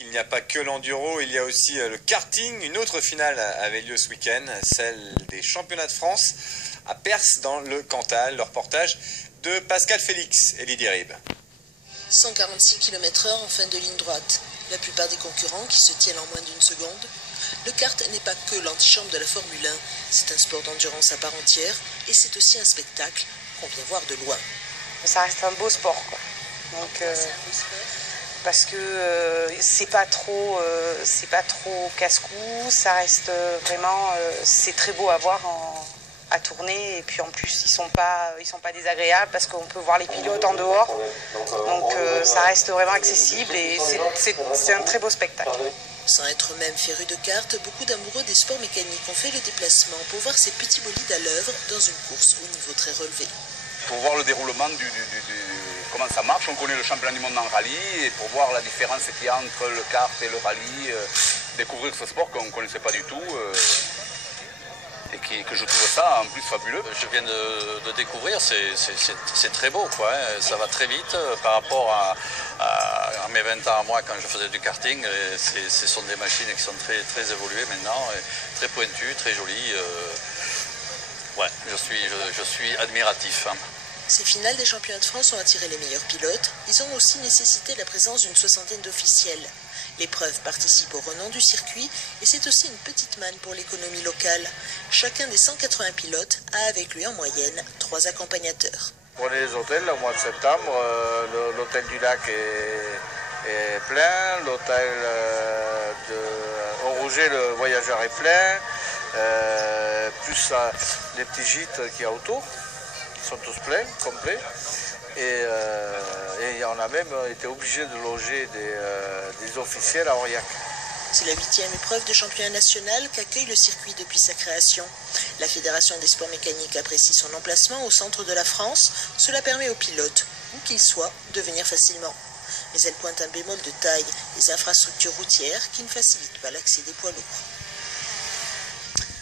Il n'y a pas que l'enduro, il y a aussi le karting. Une autre finale avait lieu ce week-end, celle des championnats de France à Perse dans le Cantal. Le reportage de Pascal Félix et Lydie Rib. 146 km/h en fin de ligne droite. La plupart des concurrents qui se tiennent en moins d'une seconde. Le kart n'est pas que l'antichambre de la Formule 1. C'est un sport d'endurance à part entière et c'est aussi un spectacle qu'on vient voir de loin. Ça reste un beau sport, quoi. Donc, c'est un beau sport parce que c'est pas trop casse-cou, ça reste vraiment, c'est très beau à voir à tourner, et puis en plus ils sont pas désagréables parce qu'on peut voir les pilotes en dehors, donc ça reste vraiment accessible et c'est un très beau spectacle. Sans être même férus de cartes, beaucoup d'amoureux des sports mécaniques ont fait le déplacement pour voir ces petits bolides à l'œuvre dans une course au niveau très relevé. Pour voir le déroulement comment ça marche, on connaît le championnat du monde en rallye, et pour voir la différence qu'il y a entre le kart et le rallye, découvrir ce sport qu'on ne connaissait pas du tout, et que je trouve ça en plus fabuleux. Je viens de découvrir, c'est très beau, quoi, hein. Ça va très vite par rapport à mes 20 ans à moi quand je faisais du karting. Ce sont des machines qui sont très, très évoluées maintenant, très pointues, très jolies. Ouais, je suis admiratif, hein. Ces finales des championnats de France ont attiré les meilleurs pilotes. Ils ont aussi nécessité la présence d'une soixantaine d'officiels. L'épreuve participe au renom du circuit et c'est aussi une petite manne pour l'économie locale. Chacun des 180 pilotes a avec lui en moyenne 3 accompagnateurs. Pour les hôtels, au mois de septembre, l'hôtel du Lac est plein, l'hôtel de Rouget, le voyageur est plein, plus les petits gîtes qu'il y a autour. Ils sont tous pleins, complets, et on a même été obligé de loger des officiels à Aurillac. C'est la 8e épreuve de championnat national qu'accueille le circuit depuis sa création. La Fédération des sports mécaniques apprécie son emplacement au centre de la France. Cela permet aux pilotes, où qu'ils soient, de venir facilement. Mais elle pointe un bémol de taille, les infrastructures routières qui ne facilitent pas l'accès des poids lourds.